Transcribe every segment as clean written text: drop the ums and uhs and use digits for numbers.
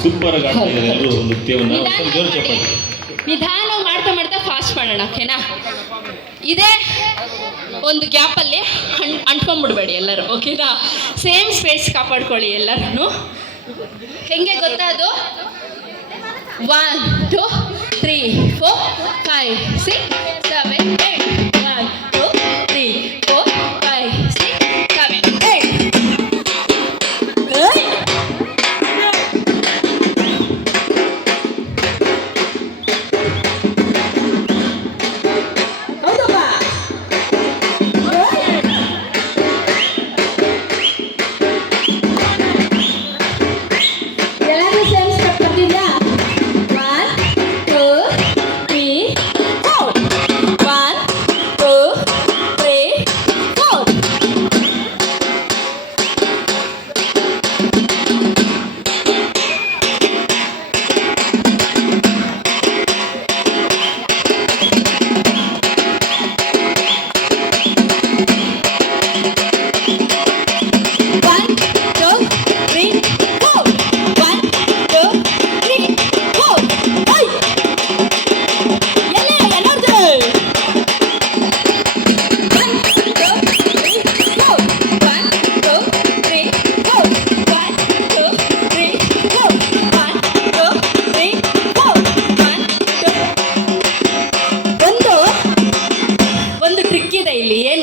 Super ಆಗಿ ಆಡ್ತಾ ಇದ್ದಾರೆ ಎಲ್ಲರೂ ನೃತ್ಯವನ್ನು. ಜೋರು ಚಪ್ಪಾಳೆ. ನಿಧಾನವಾಗಿ ಮಾಡ್ತಾ ಮಾಡ್ತಾ ಫಾಸ್ಟ್ ಮಾಡೋಣ, ಓಕೆನಾ? ಇದೇ ಒಂದು ಗ್ಯಾಪಲ್ಲಿ ಅಂಟ್ಕೊಂಡ್ಬಿಡ್ಬೇಡಿ ಎಲ್ಲರೂ, ಓಕೆನಾ? ಸೇಮ್ ಸ್ಪೇಸ್ ಕಾಪಾಡ್ಕೊಳ್ಳಿ ಎಲ್ಲರೂ. ಹೆಂಗೆ ಗೊತ್ತಾ ಅದು? 1 2 3 4 5 6 7 8 1 2 3 4 5 6 7 8.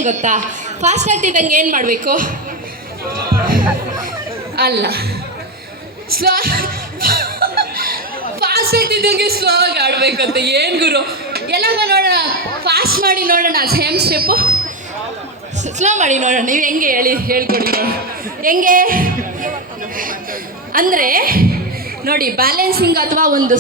ಗೊತ್ತಾ? ಫಾಸ್ಟ್ ಆಗ್ತಿದ್ದಂಗೆ ಏನು ಮಾಡಬೇಕು? ಅಲ್ಲ, ಸ್ಲೋ ಫಾಸ್ಟ್ ಆಗ್ತಿದ್ದಂಗೆ ಸ್ಲೋ ಆಗಿ ಆಡಬೇಕಂತ. ಏನು ಗುರು, ಎಲ್ಲಪ್ಪ ನೋಡೋಣ, ಫಾಸ್ಟ್ ಮಾಡಿ ನೋಡೋಣ. ಸೇಮ್ ಸ್ಟೆಪ್ಪು ಸ್ಲೋ ಮಾಡಿ ನೋಡೋಣ. ನೀವು ಹೆಂಗೆ ಹೇಳ್ಕೊಡಿ ನೋಡಿ. ಹೆಂಗೆ ಅಂದರೆ ನೋಡಿ, ಬ್ಯಾಲೆನ್ಸಿಂಗ್ ಅಥವಾ ಒಂದು